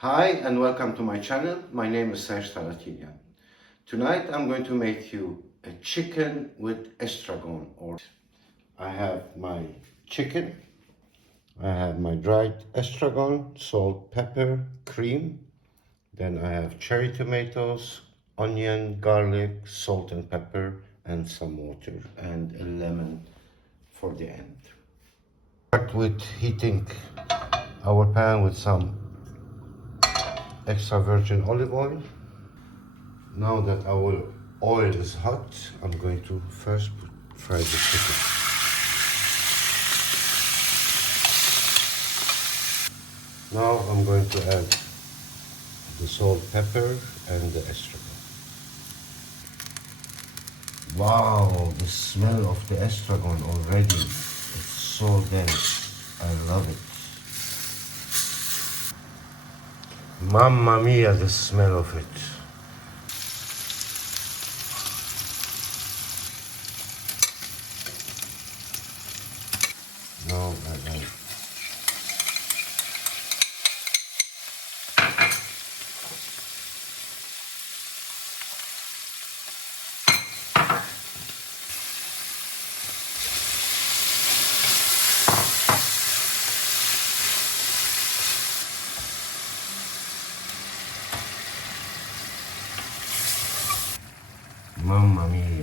Hi and welcome to my channel. My name is Estragon. Tonight I'm going to make you a chicken with estragon. Or I have my chicken, I have my dried estragon, salt, pepper, cream. Then I have cherry tomatoes, onion, garlic, salt and pepper, and some water and a lemon for the end. Start with heating our pan with some extra virgin olive oil. Now that our oil is hot, I'm going to first fry the chicken. Now I'm going to add the salt, pepper, and the estragon. Wow, the smell of the estragon already, it's so dense. I love it. Mamma mia, the smell of it. Now I add Mamma mia.